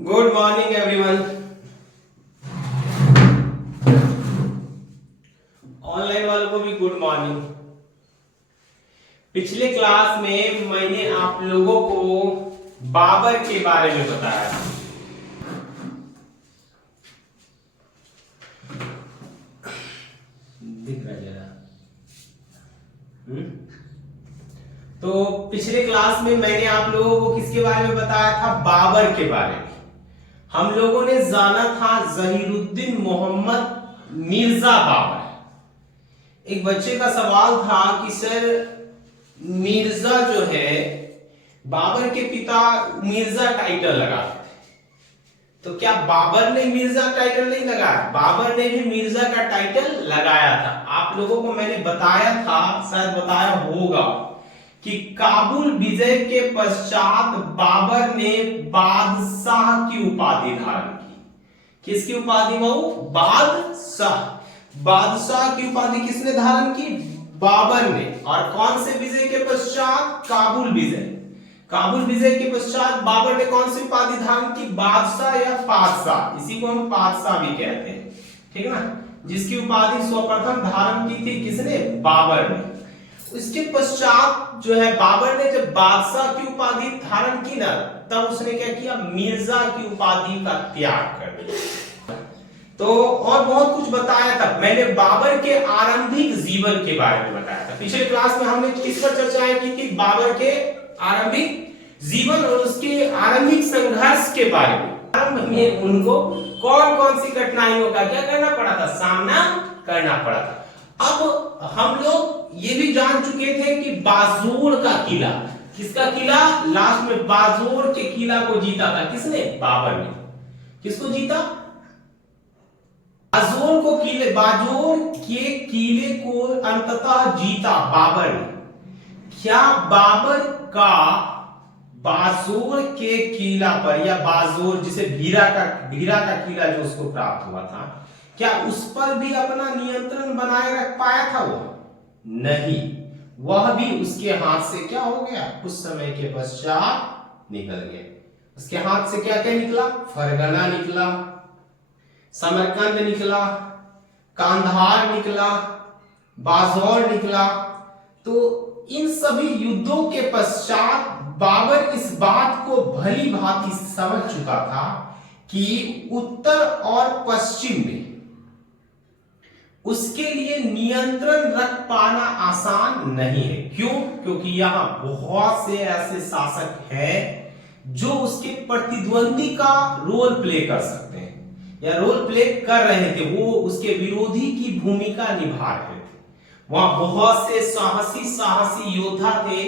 Good morning everyone. Online वालों को भी गुड मॉर्निंग। पिछले क्लास में मैंने आप लोगों को बाबर के बारे में बताया। दिख रहा जरा। तो पिछले क्लास में मैंने आप लोगों को किसके बारे में बताया था? बाबर के बारे में। हम लोगों ने जाना था जहीरुद्दीन मोहम्मद मिर्जा बाबर। एक बच्चे का सवाल था कि सर मिर्जा जो है, बाबर के पिता मिर्जा टाइटल लगाते थे, तो क्या बाबर ने मिर्जा टाइटल नहीं लगाया? बाबर ने भी मिर्जा का टाइटल लगाया था। आप लोगों को मैंने बताया था, शायद बताया होगा, कि काबुल विजय के पश्चात बाबर ने बादशाह की उपाधि धारण की। किसकी उपाधि? वो बादशाह। बादशाह की उपाधि किसने धारण की? बाबर ने। और कौन से विजय के पश्चात? काबुल विजय। काबुल विजय के पश्चात बाबर ने कौन सी उपाधि धारण की? बादशाह या पातशाह। इसी को हम पातशाह भी कहते हैं, ठीक है ना। जिसकी उपाधि सर्वप्रथम धारण की थी किसने? बाबर ने। इसके पश्चात जो है बाबर ने जब बादशाह की उपाधि धारण की ना, तब उसने क्या किया? मिर्जा की उपाधि का त्याग कर दिया। तो और बहुत कुछ बताया था मैंने। बाबर के आरंभिक जीवन के बारे में बताया था। पिछले क्लास में हमने किस पर चर्चाएं की थी? बाबर के आरंभिक जीवन और उसके आरंभिक संघर्ष के बारे में। आरंभ में उनको कौन कौन सी कठिनाइयों का क्या करना पड़ा था? सामना करना पड़ा था। अब हम लोग ये भी जान चुके थे कि बाजोर का किला, किसका किला? लास्ट में बाजोर के किला को जीता था किसने? बाबर ने। किसको जीता? बाजोर के किले को अंततः जीता बाबर ने। क्या बाबर का बाजोर के किला पर, या बाजोर जिसे भीरा का किला जो उसको प्राप्त हुआ था, क्या उस पर भी अपना नियंत्रण बनाए रख पाया था? वो नहीं, वह भी उसके हाथ से क्या हो गया? कुछ समय के पश्चात निकल गया। उसके हाथ से क्या क्या निकला? फरगना निकला, समरकंद निकला, कांधार निकला, बाजौर निकला। तो इन सभी युद्धों के पश्चात बाबर इस बात को भली भांति समझ चुका था कि उत्तर और पश्चिम में उसके लिए नियंत्रण रख पाना आसान नहीं है। क्यों? क्योंकि यहां बहुत से ऐसे शासक हैं जो उसके प्रतिद्वंदी का रोल प्ले कर सकते हैं, या रोल प्ले कर रहे थे। वो उसके विरोधी की भूमिका निभा रहे थे। वहां बहुत से साहसी योद्धा थे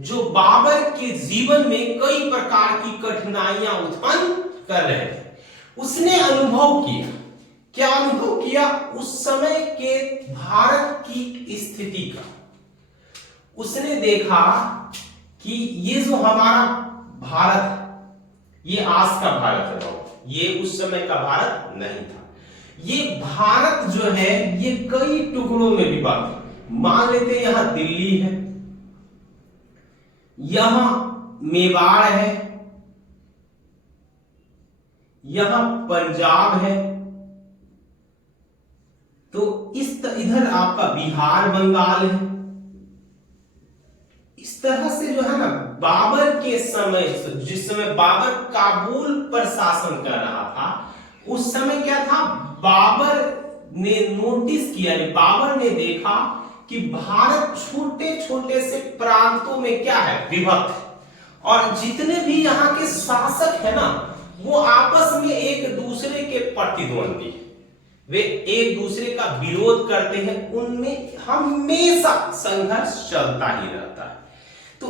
जो बाबर के जीवन में कई प्रकार की कठिनाइयां उत्पन्न कर रहे थे। उसने अनुभव किया। क्या अनुभव किया? उस समय के भारत की स्थिति का उसने देखा कि ये जो हमारा भारत है, ये आज का भारत है, ये उस समय का भारत नहीं था। ये भारत जो है ये कई टुकड़ों में विभाजित। मान लेते हैं यहां दिल्ली है, यहां मेवाड़ है, यहां पंजाब है, तो इधर आपका बिहार बंगाल है। इस तरह से जो है ना, बाबर के समय, जिस समय बाबर काबुल पर शासन कर रहा था, उस समय क्या था? बाबर ने नोटिस किया, बाबर ने देखा कि भारत छोटे छोटे से प्रांतों में क्या है? विभक्त है। और जितने भी यहाँ के शासक है ना, वो आपस में एक दूसरे के प्रतिद्वंदी, वे एक दूसरे का विरोध करते हैं। उनमें हमेशा संघर्ष चलता ही रहता है। तो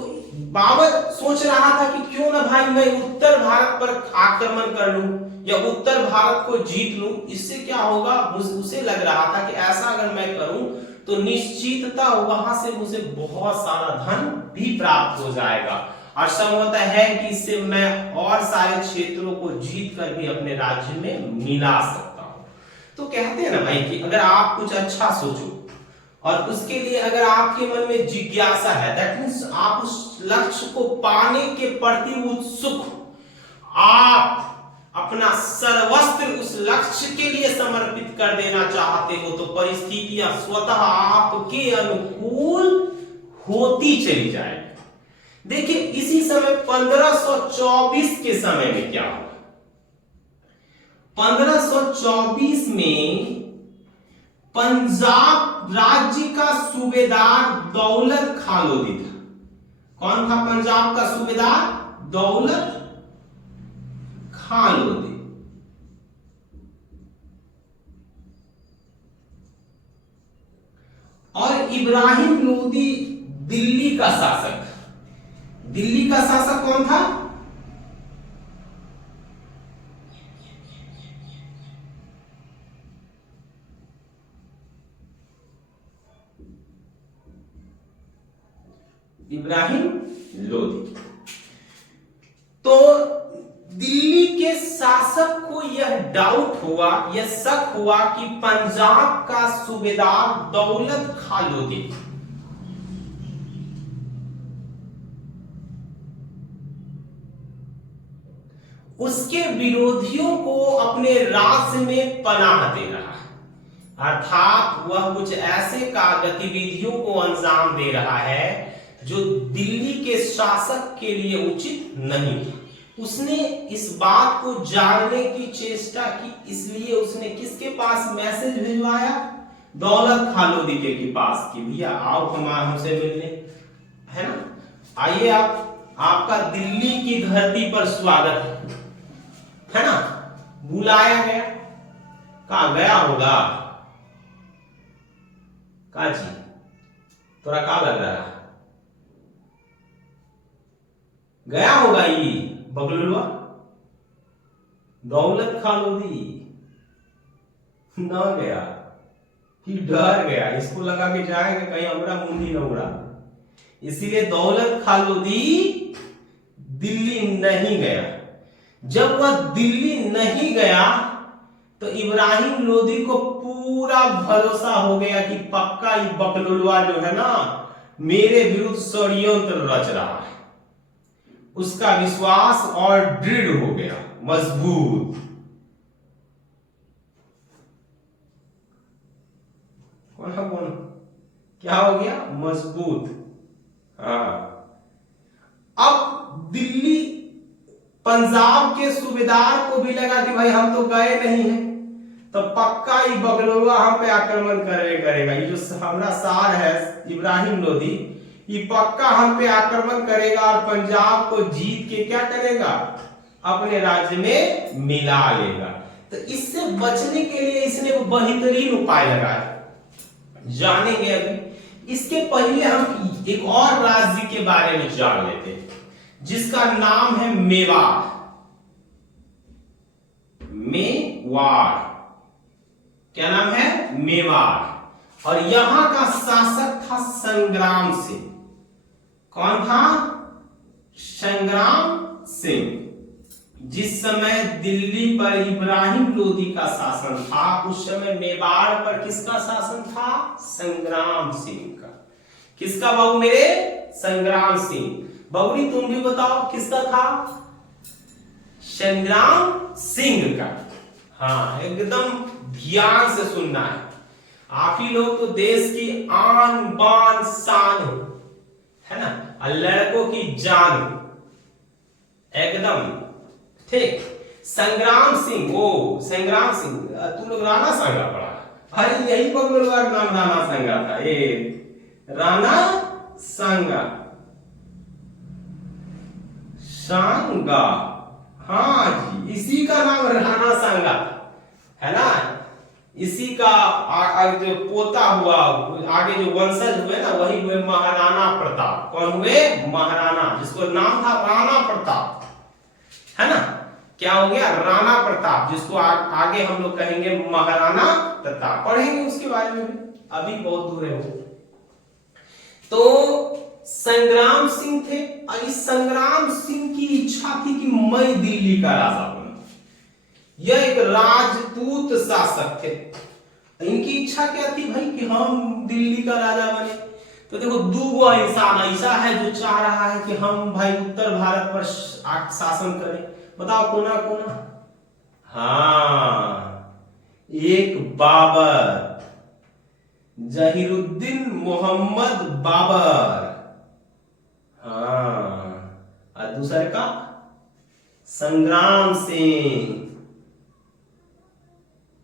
बाबर सोच रहा था कि क्यों ना भाई मैं उत्तर भारत पर आक्रमण कर लूं, या उत्तर भारत को जीत लूं। इससे क्या होगा? उसे लग रहा था कि ऐसा अगर मैं करूं तो निश्चितता वहां से मुझे बहुत सारा धन भी प्राप्त हो जाएगा, और संभवतः है कि इससे मैं और सारे क्षेत्रों को जीत कर भी अपने राज्य में मिला सकता हूं। तो कहते हैं ना भाई कि अगर आप कुछ अच्छा सोचो और उसके लिए अगर आपके मन में जिज्ञासा है, दैट मींस आप उस लक्ष्य को पाने के प्रति उत्सुक, आप अपना सर्वस्व उस लक्ष्य के लिए समर्पित कर देना चाहते हो तो परिस्थितियां स्वतः आपके अनुकूल होती चली जाएगी। देखिए इसी समय 1524 के समय में क्या हुआ। 1524 में पंजाब राज्य का सूबेदार दौलत खां लोधी था। कौन था पंजाब का सूबेदार? दौलत खां लोधी। और इब्राहिम लोधी दिल्ली का शासक। दिल्ली का शासक कौन था? इब्राहिम लोधी। तो दिल्ली के शासक को यह डाउट हुआ, यह शक हुआ कि पंजाब का सूबेदार दौलत खां लोधी उसके विरोधियों को अपने राज्य में पनाह दे रहा है, अर्थात वह कुछ ऐसे गतिविधियों को अंजाम दे रहा है जो दिल्ली के शासक के लिए उचित नहीं था। उसने इस बात को जानने की चेष्टा की, इसलिए उसने किसके पास मैसेज भिजवाया? दौलत खां लोधी के पास कि भैया आओ हमसे मिलने, है ना, आइए आपका दिल्ली की धरती पर स्वागत है ना। बुलाया गया, कहा गया होगा। का जी थोड़ा का लग रहा है? गया होगा ये बगलुलवा दौलत खां लोधी ना गया कि डर गया, इसको लगा के जाएंगे कहीं हमारा मुंडी न उड़ा, इसीलिए दौलत खां लोधी दिल्ली नहीं गया। जब वह दिल्ली नहीं गया तो इब्राहिम लोधी को पूरा भरोसा हो गया कि पक्का ये बकलुलवा जो है ना मेरे विरुद्ध षड्यंत्र रच रहा है। उसका विश्वास और दृढ़ हो गया, मजबूत। कौन क्या हो गया? मजबूत। हाँ, अब दिल्ली पंजाब के सूबेदार को भी लगा कि भाई हम तो गए नहीं हैं, तो पक्का ये बगलुलवा हम पे आक्रमण करेगा। ये जो हमारा सार है इब्राहिम लोधी, ये पक्का हम पे आक्रमण करेगा और पंजाब को जीत के क्या करेगा? अपने राज्य में मिला लेगा। तो इससे बचने के लिए इसने वो बेहतरीन उपाय लगाया, जानेंगे अभी। इसके पहले हम एक और राज्य के बारे में जान लेते हैं जिसका नाम है मेवाड़। मेवाड़, क्या नाम है? मेवाड़। और यहां का शासक था संग्राम सिंह। कौन था? संग्राम सिंह। जिस समय दिल्ली पर इब्राहिम लोधी का शासन था, उस समय मेवाड़ पर किसका शासन था? संग्राम सिंह का। किसका बाबू मेरे? संग्राम सिंह। बबुनी तुम भी बताओ किसका था? संग्राम सिंह का। हाँ, एकदम ध्यान से सुनना है। आप ही लोग तो देश की आन बान शान हो, है ना, और लड़कों की जान, एकदम ठीक। संग्राम सिंह, वो संग्राम सिंह, तू लोग राणा सांगा पढ़ा? अरे यही बगलुलवा का नाम राणा सांगा था। ये राणा सांगा, सांगा, हाँ जी, इसी का नाम राणा सांगा है ना। इसी का जो पोता हुआ, आगे जो वंशज हुए ना, वही हुए महाराणा प्रताप। कौन हुए? महाराणा, जिसको नाम था राणा प्रताप, है ना। क्या हो गया? राणा प्रताप, जिसको आगे हम लोग कहेंगे महाराणा प्रताप। पढ़ेंगे उसके बारे में भी, अभी बहुत दूर है वो। तो संग्राम सिंह थे, और इस संग्राम सिंह की इच्छा थी कि मैं दिल्ली का राजा बनूं। यह एक राजपूत शासक थे। इनकी इच्छा क्या थी भाई? कि हम दिल्ली का राजा बने। तो देखो, दो इंसान ऐसा है जो चाह रहा है कि हम भाई उत्तर भारत पर शासन करें। बताओ, कोना कोना हाँ, एक बाबर, जहीरुद्दीन मोहम्मद बाबर। हाँ, और दूसरे का संग्राम सिंह,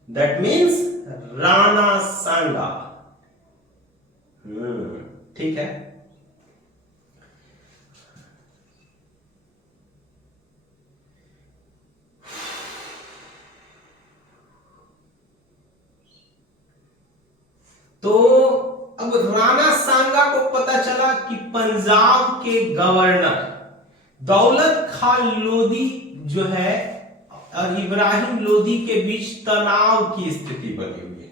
दैट मीन्स राणा सांगा। ठीक है। तो अब राणा सांगा को पता चला कि पंजाब के गवर्नर दौलत खान लोधी जो है और इब्राहिम लोधी के बीच तनाव की स्थिति बनी हुई है,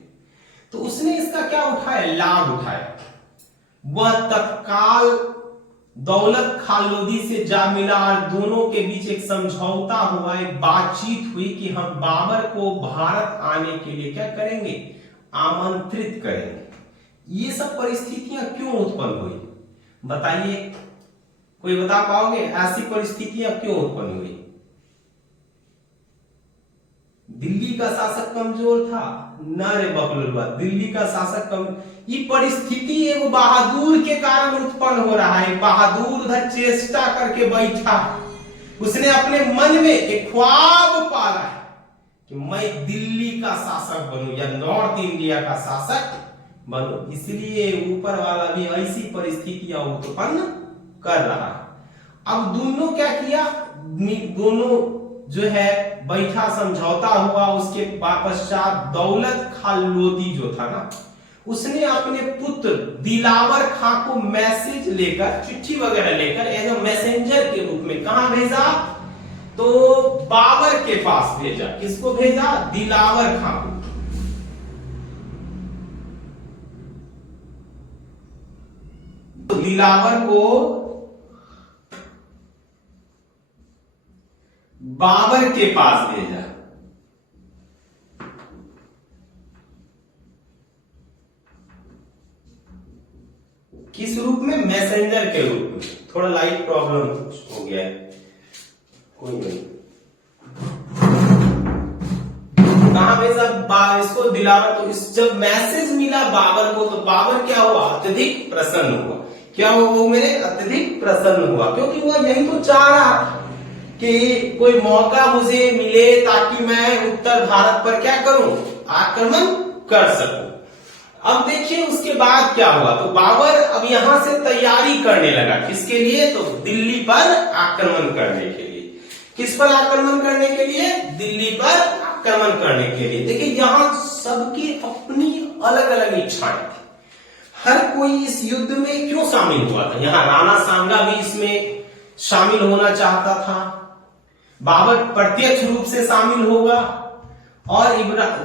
तो उसने इसका क्या उठाया, लाभ उठाया। वह तत्काल दौलत खान लोधी से जा मिला और दोनों के बीच एक समझौता हुआ, एक बातचीत हुई कि हम बाबर को भारत आने के लिए क्या करेंगे, आमंत्रित करेंगे। ये सब परिस्थितियां क्यों उत्पन्न हुई, बताइए, कोई बता पाओगे? ऐसी परिस्थितियां क्यों उत्पन्न हुई? दिल्ली का शासक कमजोर था? न रे बकलुलवा, दिल्ली का शासक कम, ये परिस्थिति एक बहादुर के कारण उत्पन्न हो रहा है। बहादुर उधर चेष्टा करके बैठा, उसने अपने मन में एक ख्वाब पाला है कि मैं दिल्ली का शासक बनूं या नॉर्थ इंडिया का शासक बनूं। इसलिए ऊपर वाला भी ऐसी परिस्थितियां उत्पन्न कर रहा है। अब दोनों क्या किया, दोनों जो है बैठा, समझौता हुआ। उसके पश्चात दौलत खान लोधी जो था ना, उसने अपने पुत्र दिलावर खां को मैसेज लेकर, चिट्ठी वगैरह लेकर एज अ मैसेंजर के रूप में कहां भेजा, तो बाबर के पास भेजा। किसको भेजा, दिलावर खां को। तो दिलावर को बाबर के पास भेजा। किस रूप में, मैसेंजर के रूप में। थोड़ा लाइट प्रॉब्लम हो गया है, कोई नहीं। कहां भेजा, इसको दिलावर। तो इस जब मैसेज मिला बाबर को, तो बाबर क्या हुआ, अत्यधिक प्रसन्न हुआ। क्या हुआ, वो मेरे अत्यधिक प्रसन्न हुआ, क्योंकि वह यही तो चाह रहा कि कोई मौका मुझे मिले ताकि मैं उत्तर भारत पर क्या करूं, आक्रमण कर सकूं। अब देखिए उसके बाद क्या हुआ, तो बाबर अब यहां से तैयारी करने लगा। किसके लिए, तो दिल्ली पर आक्रमण करने के लिए। किस पर आक्रमण करने के लिए, दिल्ली पर आक्रमण करने के लिए। देखिए यहां सबकी अपनी अलग अलग इच्छाएं थी। हर कोई इस युद्ध में क्यों शामिल हुआ था। यहाँ राणा सांगा भी इसमें शामिल होना चाहता था, बाबर प्रत्यक्ष रूप से शामिल होगा, और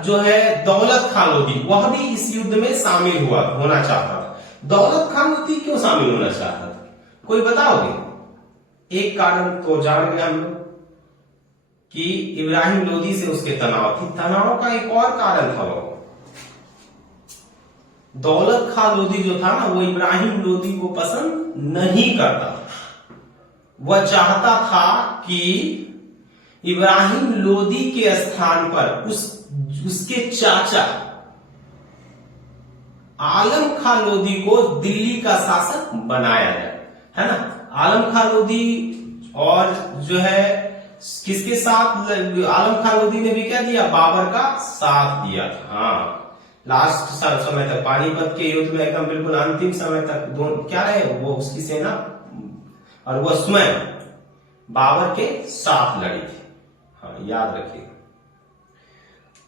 जो है दौलत खान लोधी वह भी इस युद्ध में शामिल होना चाहता था। दौलत खान लोधी क्यों शामिल होना चाहता था, कोई बताओगे? एक कारण तो जान गए हम लोग कि इब्राहिम लोधी से उसके तनाव थी। तनाव का एक और कारण था, वो दौलत खान लोधी जो था ना, वो इब्राहिम लोधी को पसंद नहीं करता। वह चाहता था कि इब्राहिम लोधी के स्थान पर उसके चाचा आलम खान लोधी को दिल्ली का शासक बनाया जाए, है ना। आलम खान लोधी और जो है किसके साथ, आलम खान लोधी ने भी क्या दिया, बाबर का साथ दिया था। हाँ, लास्ट समय तक, पानीपत के युद्ध में एकदम बिल्कुल अंतिम समय तक दोनों क्या रहे, वो उसकी सेना और वह स्वयं बाबर के साथ लड़ी थी। हाँ, याद रखिए।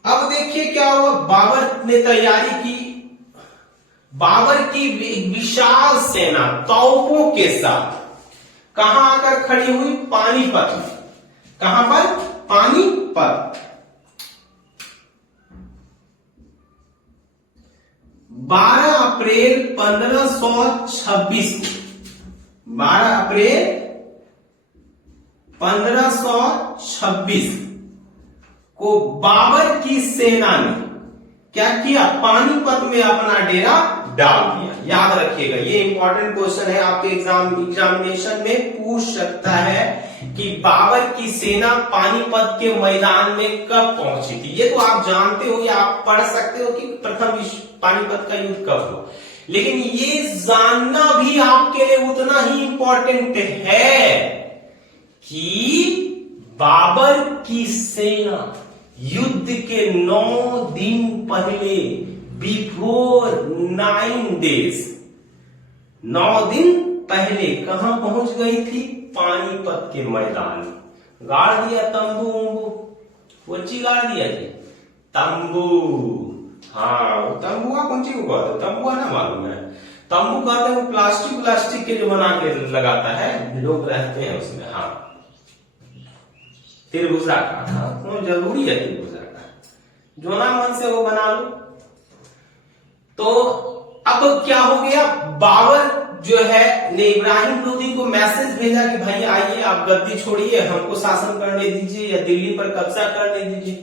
अब देखिए क्या हुआ, बाबर ने तैयारी की। बाबर की विशाल सेना तोपों के साथ कहां आकर खड़ी हुई, पानीपत में। कहां पर, पानीपत। 12 अप्रैल 1526 को, 12 अप्रैल 1526 को बाबर की सेना ने क्या किया, पानीपत में अपना डेरा डाल दिया। याद रखिएगा, ये इंपॉर्टेंट क्वेश्चन है, आपके एग्जामिनेशन में पूछ सकता है कि बाबर की सेना पानीपत के मैदान में कब पहुंची थी। ये तो आप जानते हो या आप पढ़ सकते हो कि प्रथम पानीपत का युद्ध कब हुआ, लेकिन ये जानना भी आपके लिए उतना ही इंपॉर्टेंट है कि बाबर की सेना युद्ध के 9 दिन पहले, बिफोर 9 डेज, 9 दिन पहले कहां पहुंच गई थी? पानीपत के मैदान में। गाड़ दिया तंबू उम्बू, वो ची गाड़ दिया जी तंबू। हाँ, वो तंबुआ कौन ची को कहते? तंबुआ ना मालूम है, तंबू कहते हैं वो प्लास्टिक के जो बना के लगाता है, लोग रहते हैं उसमें। हाँ, त्रिभुजा का, हाँ, जरूरी है त्रिभुजा का, जो ना मन से वो बना लो। तो अब क्या हो गया, बाबर जो है ने इब्राहिम लोदी को मैसेज भेजा कि भाई आइए, आप गद्दी छोड़िए, हमको शासन करने दीजिए या दिल्ली पर कब्जा करने दीजिए।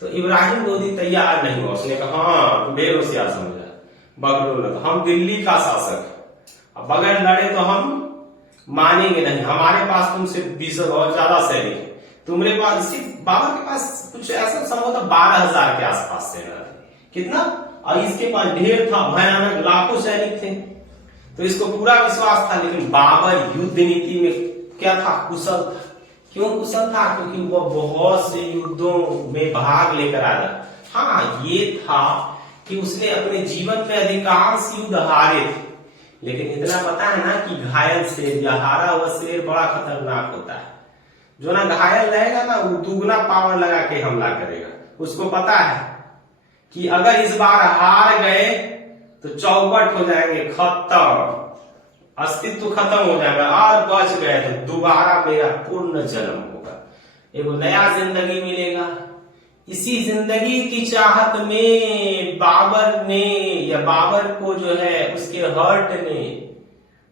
तो इब्राहिम लोदी तैयार नहीं हुआ, उसने कहा हाँ तुम ढेर होशियार समझा, बगलो हम दिल्ली का शासक, अब बगैर लड़े तो हम मानेंगे नहीं, हमारे पास तुमसे 20 और ज्यादा सैनिक है, तुम्हारे पास सिर्फ बाबर के पास कुछ ऐसा संभव 12,000 के आसपास सेना थी, कितना, और इसके पास ढेर था, भयानक लाखों सैनिक थे। तो इसको पूरा विश्वास था, लेकिन बाबर युद्ध नीति में क्या था? कुशल था। क्यों कुशल था? क्योंकि वह बहुत से युद्धों में भाग लेकर आया। हाँ, ये था कि उसने अपने जीवन में अधिकांश युद्ध हारे थे, लेकिन इतना पता है ना कि घायल शेर या हारा हुआ शेर बड़ा खतरनाक होता है। जो ना घायल रहेगा ना, वो दुगना पावर लगा के हमला करेगा। उसको पता है कि अगर इस बार हार गए तो चौपट हो जाएंगे, खत्म, अस्तित्व खत्म हो जाएगा, और बच गए तो दोबारा मेरा पूर्ण जन्म होगा, एक नया जिंदगी मिलेगा। इसी जिंदगी की चाहत में बाबर को जो है उसके हर्ट ने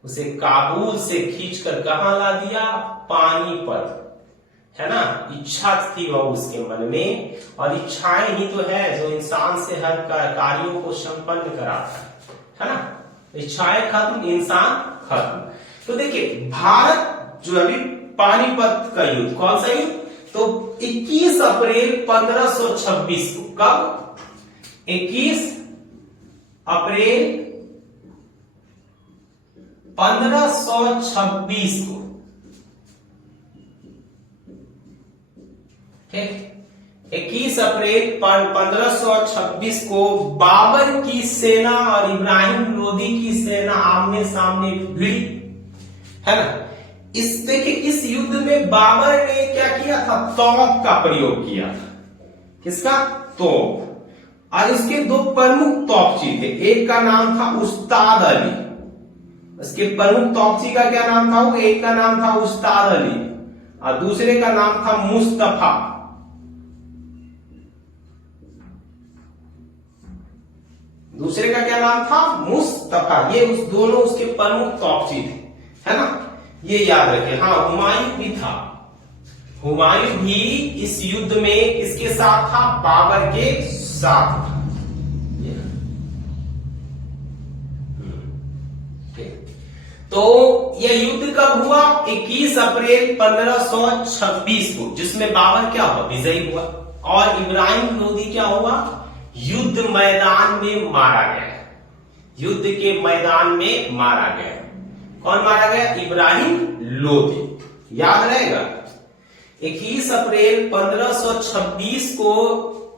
उसे काबुल से खींचकर कहां ला दिया? पानीपत, है ना। इच्छा थी वह उसके मन में, और इच्छाएं ही तो है जो इंसान से हर कार्यों को संपन्न कराता है ना। इच्छाएं खत्म, इंसान खत्म। तो देखिए, भारत जो अभी पानीपत का युद्ध, कौन सा युद्ध? तो 21 अप्रैल 1526 को, कब? 21 अप्रैल 1526 को, ठीक, 21 अप्रैल 1526 को बाबर की सेना और इब्राहिम लोदी की सेना आमने सामने भिड़ी, है ना। देखिए, इस युद्ध में बाबर ने क्या किया था? तोप का प्रयोग किया था। किसका? तोप। और इसके 2 प्रमुख तोपची थे, एक का नाम था उस्ताद अली, इसके प्रमुख तोपची का क्या नाम था? एक का नाम था उस्ताद अली और दूसरे का नाम था मुस्तफा। दूसरे का क्या नाम था? मुस्तफा। ये दोनों उसके प्रमुख तोपची थे, है ना, ये याद रखें। हाँ, हुमायूं भी था, हुमायूं भी इस युद्ध में किसके साथ था? बाबर के साथ था। तो यह युद्ध कब हुआ? 21 अप्रैल 1526 को, जिसमें बाबर क्या हुआ? विजयी हुआ, और इब्राहिम लोदी क्या हुआ? युद्ध मैदान में मारा गया। युद्ध के मैदान में मारा गया। कौन मारा गया? इब्राहिम लोदी। याद रहेगा, 21 अप्रैल 1526 को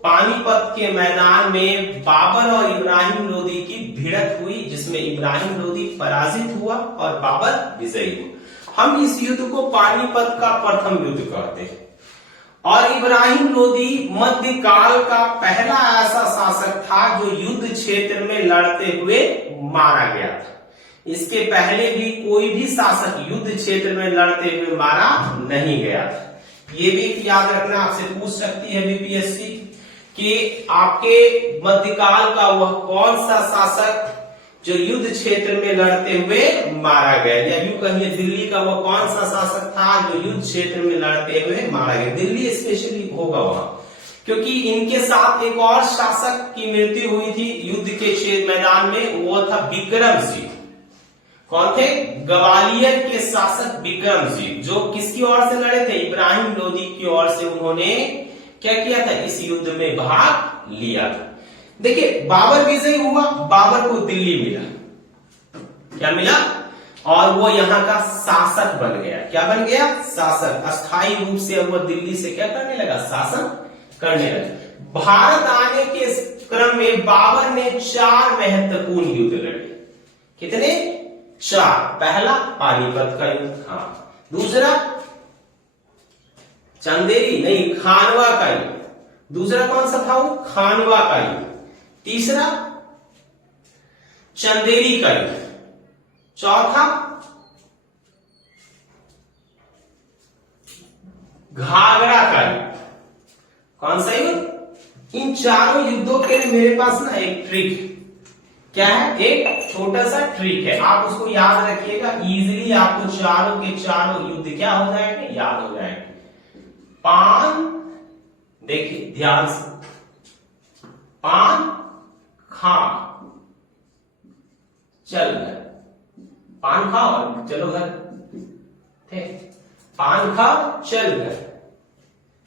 पानीपत के मैदान में बाबर और इब्राहिम लोदी की भिड़ंत हुई, जिसमें इब्राहिम लोदी पराजित हुआ और बाबर विजयी हुआ। हम इस युद्ध को पानीपत का प्रथम युद्ध कहते हैं। और इब्राहिम लोदी मध्यकाल का पहला ऐसा शासक था जो युद्ध क्षेत्र में लड़ते हुए मारा गया था। इसके पहले भी कोई भी शासक युद्ध क्षेत्र में लड़ते हुए मारा नहीं गया था। ये भी याद रखना, आपसे पूछ सकती है बीपीएससी कि आपके मध्यकाल का वह कौन सा शासक जो युद्ध क्षेत्र में लड़ते हुए मारा गया, या यूं कहिए दिल्ली का वह कौन सा शासक था जो युद्ध क्षेत्र में लड़ते हुए मारा गया। दिल्ली स्पेशली होगा वहां, क्योंकि इनके साथ एक और शासक की मृत्यु हुई थी युद्ध के मैदान में, वो था विक्रमजीत। कौन थे? ग्वालियर के शासक विक्रमजीत, जो किसकी ओर से लड़े थे? इब्राहिम लोदी की ओर से उन्होंने क्या किया था? इस युद्ध में भाग लिया था। देखिए, बाबर विजयी हुआ, बाबर को दिल्ली मिला। क्या मिला? और वो यहाँ का शासक बन गया। क्या बन गया? शासक। अस्थायी रूप से वो दिल्ली से क्या करने लगा? शासन करने लगा। भारत आने के क्रम में बाबर ने 4 महत्वपूर्ण युद्ध लड़े। कितने? 4। पहला पानीपत का युद्ध, हाँ। दूसरा चंदेरी नहीं, खानवा का युद्ध। दूसरा कौन सा था? वो खानवा का युद्ध। तीसरा चंदेरी का युद्ध। चौथा घाघरा का युद्ध। कौन सा युद्ध? इन चारों युद्धों के लिए मेरे पास ना एक ट्रिक, क्या है? एक छोटा सा ट्रिक है, आप उसको याद रखिएगा। इजीली आपको चारों के चारों युद्ध क्या हो जाएंगे? याद हो जाएंगे। पान, देखिए ध्यान से, पान खा चल घर, पान खाओ और चलो घर, ठीक? पान खा चल घर।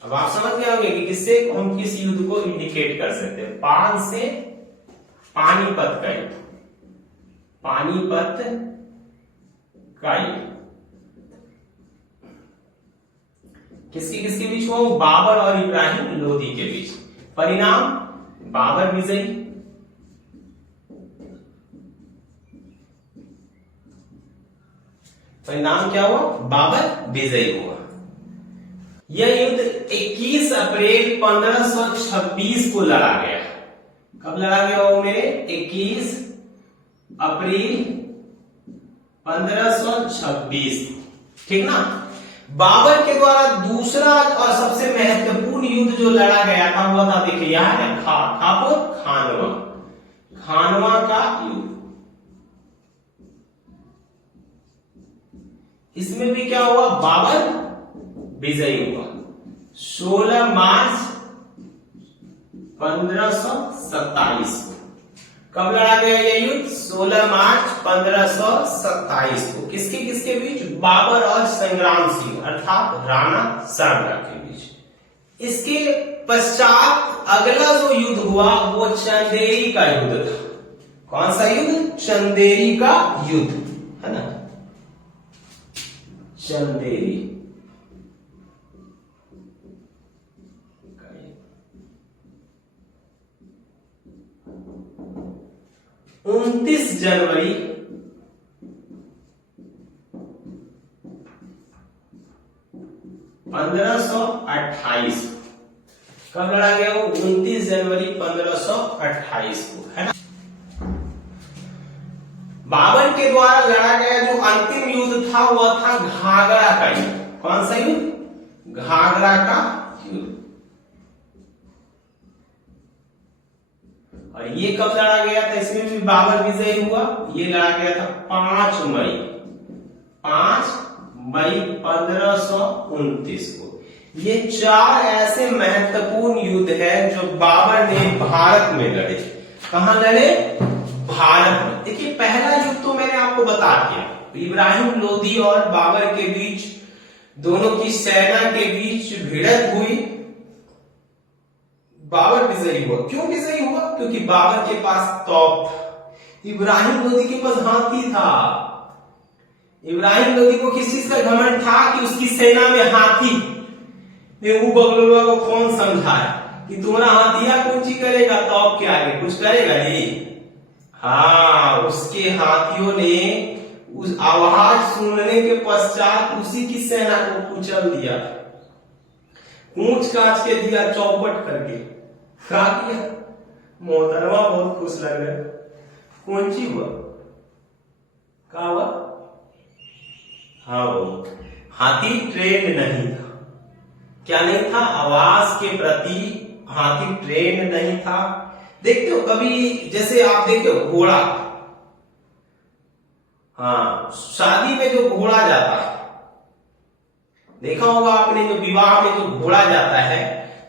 अब आप समझ गए होंगे कि किससे हम किस युद्ध को इंडिकेट कर सकते हैं। पान से पानीपत का युद्ध, पानीपत का युद्ध किसके किसके बीच हो? बाबर और इब्राहिम लोदी के बीच। परिणाम बाबर विजयी, परिणाम क्या हुआ? बाबर विजयी हुआ। यह युद्ध 21 अप्रैल 1526 को लड़ा गया। कब लड़ा गया वो मेरे? 21 अप्रैल 1526, ठीक ना? बाबर के द्वारा दूसरा और सबसे महत्वपूर्ण युद्ध जो लड़ा गया था हुआ था, देखिए यहां है ना, खानवा, खानवा का युद्ध। इसमें भी क्या हुआ? बाबर विजयी हुआ। 16 मार्च 1527 को। कब लड़ा गया यह युद्ध? 16 मार्च 1527 को। किसके किसके बीच? बाबर और संग्राम सिंह अर्थात राणा सांगा के बीच। इसके पश्चात अगला जो युद्ध हुआ वो चंदेरी का युद्ध था। कौन सा युद्ध? चंदेरी का युद्ध, है ना? चंदेरी 29 जनवरी 1528। कब लड़ा गया वो? 29 जनवरी 1528 को, है ना? बाबर के द्वारा लड़ा गया जो अंतिम युद्ध था वह था घाघरा का युद्ध। कौन सा युद्ध? घाघरा का युद्ध। और ये कब लड़ा गया था? इसमें भी बाबर विजयी हुआ। ये लड़ा गया था 5 मई 1529 को। ये 4 ऐसे महत्वपूर्ण युद्ध है जो बाबर ने भारत में लड़े। कहां लड़े? भारत में। देखिए, पहला युद्ध तो मैंने आपको बता दिया, इब्राहिम लोदी और बाबर के बीच, दोनों की सेना के बीच भिड़ंत हुई। बाबर विजयी हुआ। क्यों विजयी हुआ? क्योंकि बाबर के पास तोप था, इब्राहिम लोदी के पास हाथी था। इब्राहिम लोदी को किस चीज का घमंड था? कि उसकी सेना में हाथी। वो बगलुआ को कौन समझाया कि तुम्हारा हाथिया कौन सी करेगा तोप के आगे? कुछ करेगा नहीं। हाँ, उसके हाथियों ने उस आवाज सुनने के पश्चात उसी की सेना को कुचल दिया, कूच काच के दिया, चौपट करके। क्या किया? मोहतरमा बहुत खुश लग रहे। कौन सी हुआ? क्या हुआ? हाँ, वो हाथी ट्रेन नहीं था। क्या नहीं था? आवाज के प्रति हाथी ट्रेन नहीं था। देखते हो कभी, जैसे आप देखते हो घोड़ा, हाँ, शादी में जो घोड़ा जाता है, देखा होगा आपने, जो विवाह में जो घोड़ा जाता है,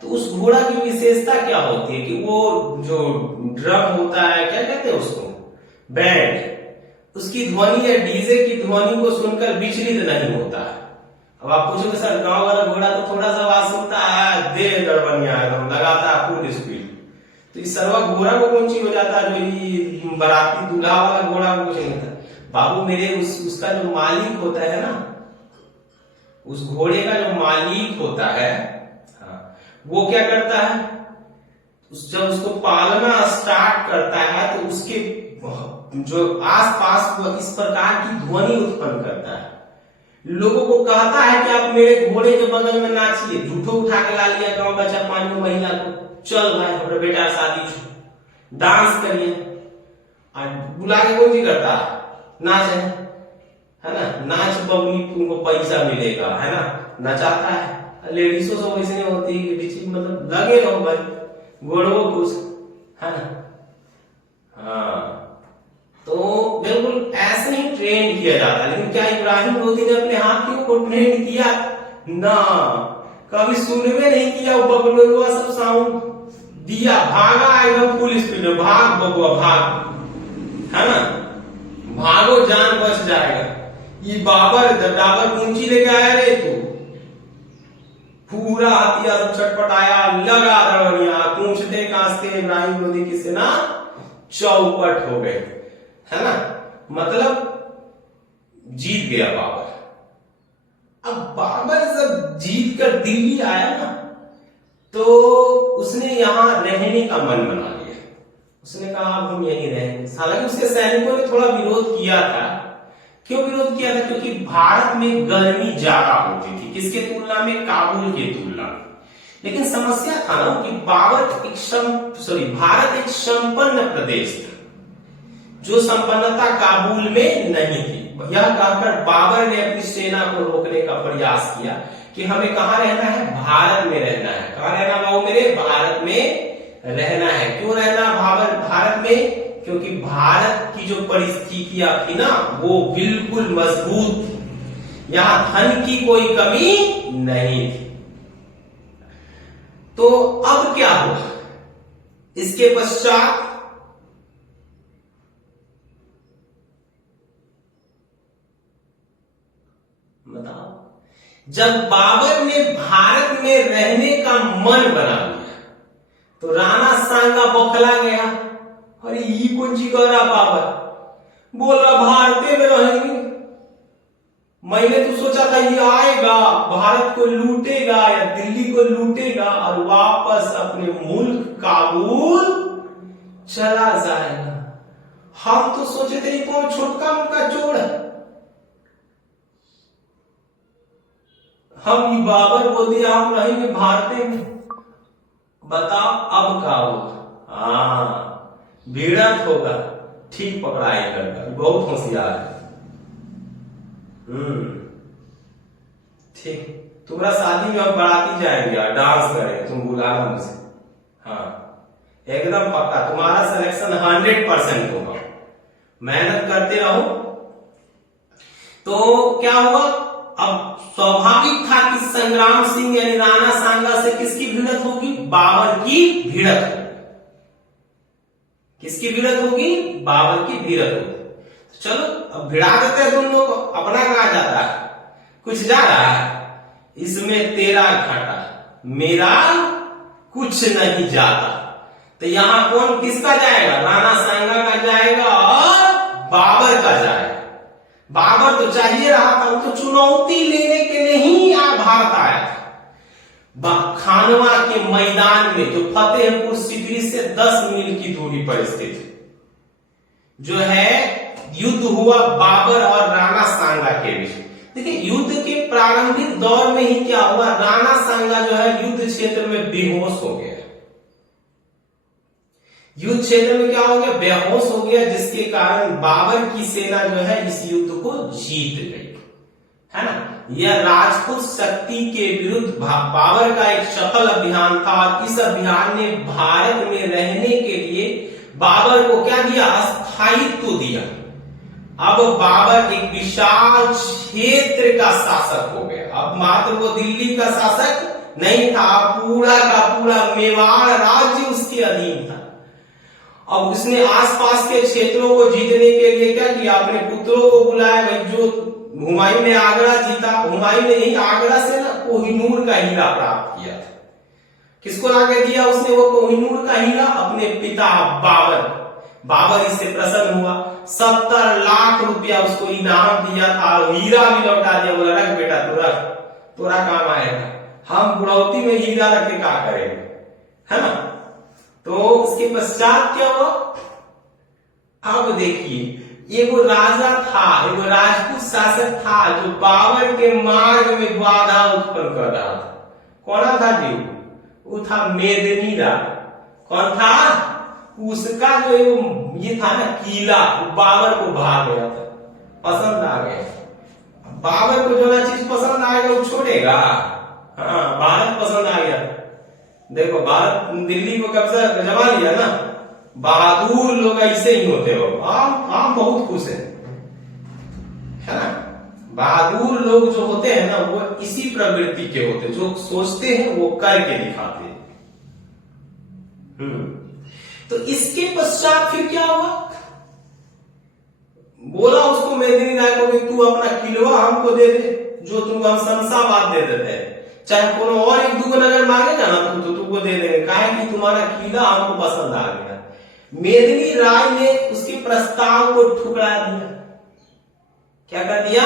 तो उस घोड़ा की विशेषता क्या होती है कि वो जो ड्रम होता है, क्या कहते हैं उसको, बैंड, उसकी ध्वनि या डीजे की ध्वनि को सुनकर विचलित नहीं होता है। अब आप पूछोगे सर गांव वाला घोड़ा तो थोड़ा सा आवाज सुनता है, देर गड़बड़िया एकदम लगाता है फुल स्पीड, तो इस सरवा घोड़ा को कौन सी हो जाता है, जो ये बराती दूल्हा वाला घोड़ा को कुछ नहीं होता बाबू मेरे। उसका जो मालिक होता है ना, उस घोड़े का जो मालिक होता है, हाँ, वो क्या करता है, जब उसको पालना स्टार्ट करता है तो उसके जो आसपास वो इस प्रकार की ध्वनि उत्पन्न करता है, लोगों को कहता है कि आप मेरे घोड़े के बगल में नाचिए, झूठो उठा के ला लिया गांव का 4-5 महिला को, चल भाई हमारे बेटा शादी छू डांस करिए, बुला के कौन सी करता है, नाच है ना, नाच बबली तुमको पैसा मिलेगा, है ना, नचाता है। लेडीजों सब वैसे नहीं होती है, मतलब लगे रहो भाई घोड़ों खुश, है ना। हाँ, तो बिल्कुल ऐसे ही ट्रेंड किया जाता है। लेकिन क्या इब्राहिम लोदी ने अपने हाथियों को ट्रेंड किया ना, कभी सुनवे नहीं किया, वो बबलुआ सब साउंड दिया, भागा एकदम फुल स्पीड में, भाग बबुआ भाग, है ना, भागो जान बच जाएगा। ये बाबर जब डाबर पूंची लेके आया रे तो पूरा हाथिया सब छटपटाया, लगा दरवनिया, पूछते कांसते इब्राहिम लोदी की सेना चौपट हो गए, है ना, मतलब जीत गया बाबर। अब बाबर जब जीत कर दिल्ली आया ना, तो उसने यहां रहने का मन बना लिया, उसने कहा अब हम यहीं रहेंगे। हालांकि उसके सैनिकों ने थोड़ा विरोध किया था। क्यों विरोध किया था? क्योंकि भारत में गर्मी ज्यादा होती थी, किसके तुलना में, काबुल के तुलना में। लेकिन समस्या था ना कि भारत एक संपन्न प्रदेश था, जो संपन्नता काबुल में नहीं थी। यह कहकर बाबर ने अपनी सेना को रोकने का प्रयास किया कि हमें कहां रहना है, भारत में रहना है। कहां रहना बाबू मेरे, भारत में रहना है। क्यों रहना भारत में? क्योंकि भारत की जो परिस्थितियां थी ना, वो बिल्कुल मजबूत थी, यहां धन की कोई कमी नहीं थी। तो अब क्या हुआ इसके पश्चात? बताओ, जब बाबर ने भारत में रहने का मन बना लिया तो राणा सांगा बौखला गया। अरे ये कौन सी कह रहा बाबर, बोल रहा भारत में रहेंगे। मैंने तो सोचा था ये आएगा, भारत को लूटेगा या दिल्ली को लूटेगा और वापस अपने मुल्क काबुल चला जाएगा। हम तो सोचे थे ये कौन छोटका मोटा चोर है, हम ये बाबर बोल दिया हम रहेंगे भारत में। बताओ अब क्या होगा? हाँ, भिड़ंत होगा। ठीक पकड़ा है लड़का, बहुत होशियार है। ठीक, तुम्हारा शादी में हम बाराती जाएंगे और डांस करें, तुम बुलाना मुझे। हाँ एकदम पक्का, तुम्हारा सिलेक्शन 100% होगा, मेहनत करते रहो। तो क्या हुआ? अब स्वाभाविक था कि संग्राम सिंह यानी राणा सांगा से किसकी भिड़ंत होगी? बाबर की भिड़ंत होगी। किसकी भिड़ंत होगी? बाबर की भिड़ंत होगी। चलो अब भिड़ा देते हैं दोनों को, अपना कहा जाता है, कुछ जा रहा है इसमें तेरा घाटा, मेरा कुछ नहीं जाता। तो यहां कौन किसका जाएगा? राणा सांगा का जाएगा और बाबर का जाएगा। बाबर तो चाहिए रहा था, वो तो चुनौती लेने के लिए ही भारत आया था। खानवा के मैदान में, जो फतेहपुर सीकरी से 10 मील की दूरी पर स्थित, जो है युद्ध हुआ बाबर और राणा सांगा के बीच। देखिए युद्ध के प्रारंभिक दौर में ही क्या हुआ, राणा सांगा जो है युद्ध क्षेत्र में बेहोश हो गया। युद्ध क्षेत्र में क्या हो गया? बेहोश हो गया, जिसके कारण बाबर की सेना जो है इस युद्ध को जीत गई, है ना। यह राजपूत शक्ति के विरुद्ध बाबर का एक सफल अभियान था और इस अभियान ने भारत में रहने के लिए बाबर को क्या दिया? स्थायित्व दिया। अब बाबर एक विशाल क्षेत्र का शासक हो गया। अब मात्र वो दिल्ली का शासक नहीं था, पूरा का पूरा मेवाड़ राज्य उसके अधीन था। अब उसने आसपास के क्षेत्रों को जीतने के लिए क्या किया, अपने पुत्रों को बुलाया। भाई जो हुमायूं ने आगरा जीता, हुमायूं ने यही आगरा से ना कोहिनूर का हीरा प्राप्त किया था। किसको लाके दिया उसने वो कोहिनूर का हीरा? अपने पिता बाबर। बाबर इससे प्रसन्न हुआ, 70 लाख रुपया उसको इनाम दिया था, हीरा भी लौटा दिया। बोला रख बेटा तू रख, तोरा काम आएगा, हम बुढ़ौती में हीरा रख के क्या करेंगे, है ना। तो उसके पश्चात क्या हुआ, अब देखिए एगो राजा था, एगो राजपूत शासक था जो बाबर के मार्ग में बाधा उत्पन्न कर रहा था। कौन था जी? वो था मेदिनी राजा। कौन था? उसका जो ये था ना किला, बाबर को भाग गया था, पसंद आ गया। बाबर को जो ना चीज पसंद आएगा वो छोड़ेगा। हाँ, भारत पसंद आ गया। देखो भारत दिल्ली को कब्जा जमा लिया ना, बहादुर लोग ऐसे ही होते हो। आप बहुत खुश है ना। बहादुर लोग जो होते हैं ना वो इसी प्रवृत्ति के होते हैं, जो सोचते हैं वो करके दिखाते हैं। तो इसके पश्चात फिर क्या हुआ, बोला उसको मेदिनी राय को कि तू अपना किलवा हमको दे दे, जो तुमको हम शमशाबाद दे देते हैं, चाहे कोनो और एक दो नगर मांगेगा ना तू तो तुमको दे देंगे, काहे कि तुम्हारा किला हमको पसंद आ गया। मेदिनी राय ने उसके प्रस्ताव को ठुकरा दिया। क्या कर दिया?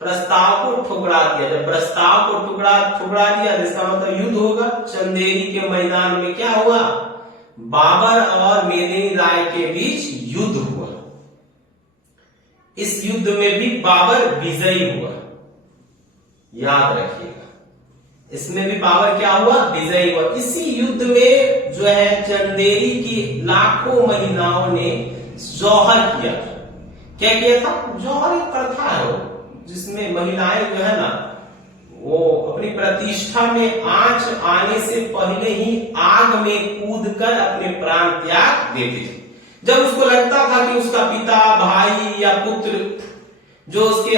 प्रस्ताव को ठुकरा दिया। जब प्रस्ताव को ठुकरा दिया इसका मतलब युद्ध होगा। चंदेरी के मैदान में क्या हुआ, बाबर और मेदिनी राय के बीच युद्ध हुआ। इस युद्ध में भी बाबर विजयी हुआ, याद रखिएगा। इसमें भी बाबर क्या हुआ, विजयी हुआ। इसी युद्ध में जो है चंदेरी की लाखों महिलाओं ने जौहर किया था। क्या किया था? जौहर एक प्रथा है वो, जिसमें महिलाएं जो है ना वो अपनी प्रतिष्ठा में आंच आने से पहले ही आग में कूदकर अपने प्राण त्याग देती थी। जब उसको लगता था कि उसका पिता, भाई या पुत्र जो उसके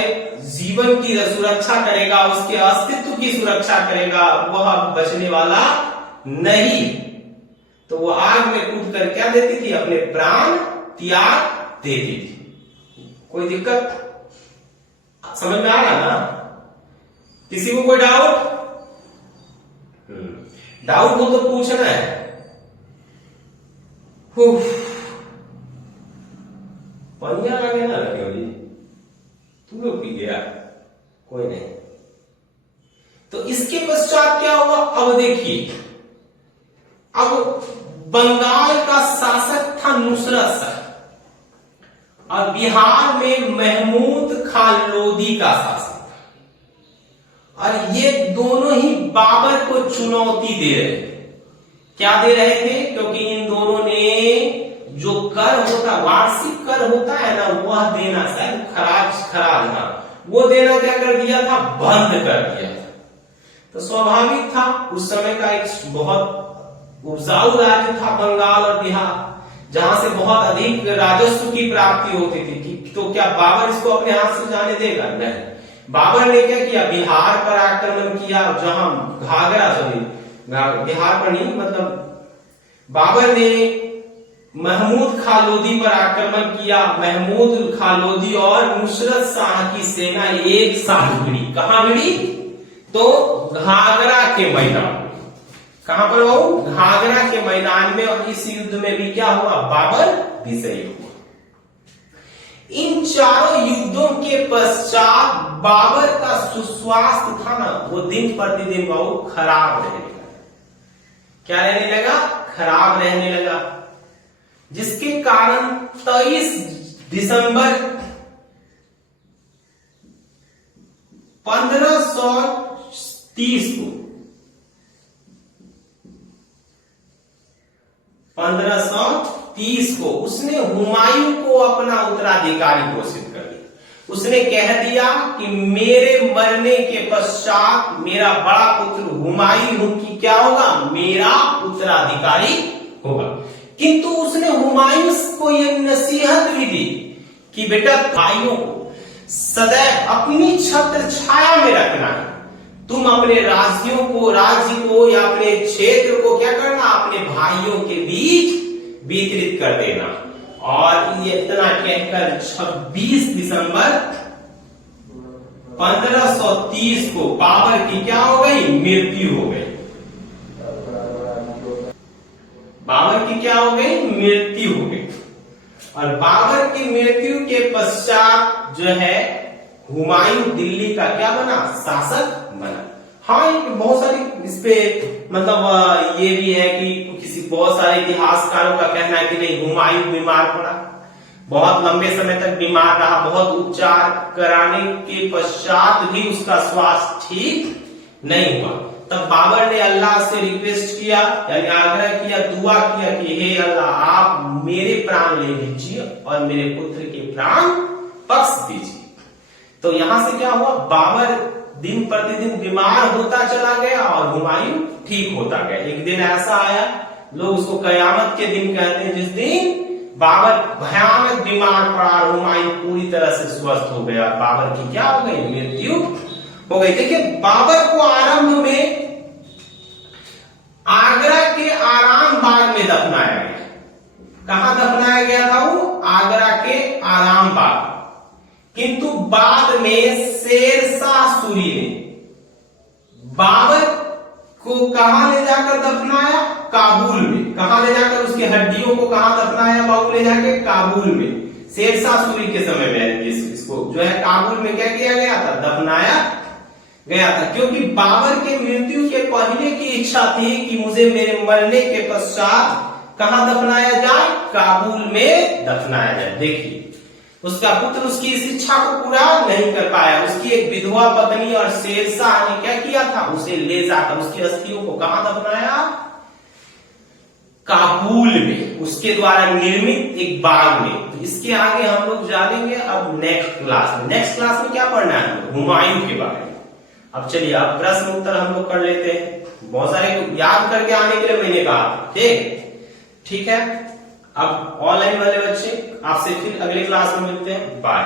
जीवन की सुरक्षा करेगा, उसके अस्तित्व की सुरक्षा करेगा, वह बचने वाला नहीं, तो वो आग में कूदकर क्या देती थी, अपने प्राण त्याग देती थी। कोई दिक्कत समझ में आ रहा ना? किसी को कोई डाउट हो तो पूछना है। पनिया लगे ना लगे जी, तुम लोग पी गया, कोई नहीं। तो इसके पश्चात क्या हुआ, अब देखिए, अब बंगाल का शासक था नुसरत शाह और बिहार में महमूद खान लोदी का शासक था, और ये दोनों ही बाबर को चुनौती दे रहे थे। क्या दे रहे थे? क्योंकि इन दोनों ने जो कर होता, वार्षिक कर होता है ना, वह देना, शायद खराज ना, वो देना क्या कर दिया था, बंद कर दिया था। तो स्वाभाविक था, उस समय का एक बहुत उपजाऊ राज्य था बंगाल और बिहार, जहां से बहुत अधिक राजस्व की प्राप्ति होती थी। तो क्या बाबर इसको अपने हाथ से जाने देगा? नहीं। बाबर ने क्या किया, बिहार पर आक्रमण किया, जहां बिहार पर नहीं, मतलब बाबर ने महमूद खान लोदी पर आक्रमण किया। महमूद खान लोदी और नुसरत शाह की सेना एक साथ भिड़ी। कहां भिड़ी? तो घाघरा के मैदान। कहां पर वो? घाघरा के मैदान में। और इस युद्ध में भी क्या हुआ, बाबर विजयी हुआ। इन चारों युद्धों के पश्चात बाबर का सुस्वास्थ्य था ना, वो दिन प्रतिदिन बहुत खराब रहने लगा। क्या रहने लगा? खराब रहने लगा, जिसके कारण 23 दिसंबर 1530 को 1530 को उसने हुमायूं को अपना उत्तराधिकारी घोषित कर दिया। उसने कह दिया कि मेरे मरने के पश्चात मेरा बड़ा पुत्र हुमायूं की क्या होगा, मेरा उत्तराधिकारी होगा। किंतु उसने हुमायूं को यह नसीहत भी दी कि बेटा भाइयों को सदैव अपनी छत्र छाया में रखना है, तुम अपने राज्य को या अपने क्षेत्र को क्या करना, अपने भाइयों के बीच वितरित कर देना। और ये इतना कहकर 26 दिसंबर 1530 को बाबर की क्या हो गई, मृत्यु हो गई। बाबर की क्या हो गई, मृत्यु हो गई। और बाबर की मृत्यु के पश्चात जो है हुमायूं दिल्ली का क्या बना, शासक बना। हाँ, बहुत सारी इस पे मतलब ये भी है कि किसी बहुत सारे इतिहासकारों का कहना है कि नहीं, हुमायूं बीमार पड़ा, बहुत लंबे समय तक बीमार रहा, बहुत उपचार कराने के पश्चात भी उसका स्वास्थ्य ठीक नहीं हुआ। तब बाबर ने अल्लाह से रिक्वेस्ट किया, यानी आग्रह किया, दुआ किया कि हे अल्लाह, आप मेरे प्राण ले लीजिए और मेरे पुत्र के प्राण बख्श दीजिए। तो यहां से क्या हुआ, बाबर दिन प्रतिदिन बीमार होता चला गया और हुमायूं ठीक होता गया। एक दिन ऐसा आया, लोग उसको कयामत के दिन कहते हैं, जिस दिन बाबर भयानक बीमार पड़ा और हुमायूं पूरी तरह से स्वस्थ हो गया। बाबर की क्या हो गई, मृत्यु हो गई। देखिए, बाबर को आरंभ में आगरा के आराम बाग में दफनाया गया। कहां दफनाया गया था वो, आगरा के आराम बाग। किंतु बाद में शेरशाह सूरी ने बाबर को कहां ले जाकर दफनाया, काबुल में। कहां ले जाकर उसकी हड्डियों को कहां दफनाया बाबू, ले जाकर काबुल में। शेरशाह सूरी के समय में इसको जो है काबुल में क्या किया गया था, दफनाया गया था। क्योंकि बाबर के मृत्यु के पहले की इच्छा थी कि मुझे मेरे मरने के पश्चात कहां दफनाया जाए, काबुल में दफनाया जाए। देखिए, उसका पुत्र उसकी इस इच्छा को पूरा नहीं कर पाया। उसकी एक विधवा पत्नी और शेरशाह ने क्या किया था, उसे ले जाकर उसकी अस्थियों को कहां दफनाया, काबुल में, उसके द्वारा निर्मित एक बाग में। तो इसके आगे हम लोग जानेंगे अब नेक्स्ट क्लास में। नेक्स्ट क्लास में क्या पढ़ना है, हुमायूं के बारे में। अब चलिए, अब प्रश्न उत्तर हम लोग कर लेते हैं। बहुत सारे याद करके आने के लिए मैंने कहा, ठीक है। अब ऑनलाइन वाले बच्चे आपसे फिर अगले क्लास में मिलते हैं। बाय।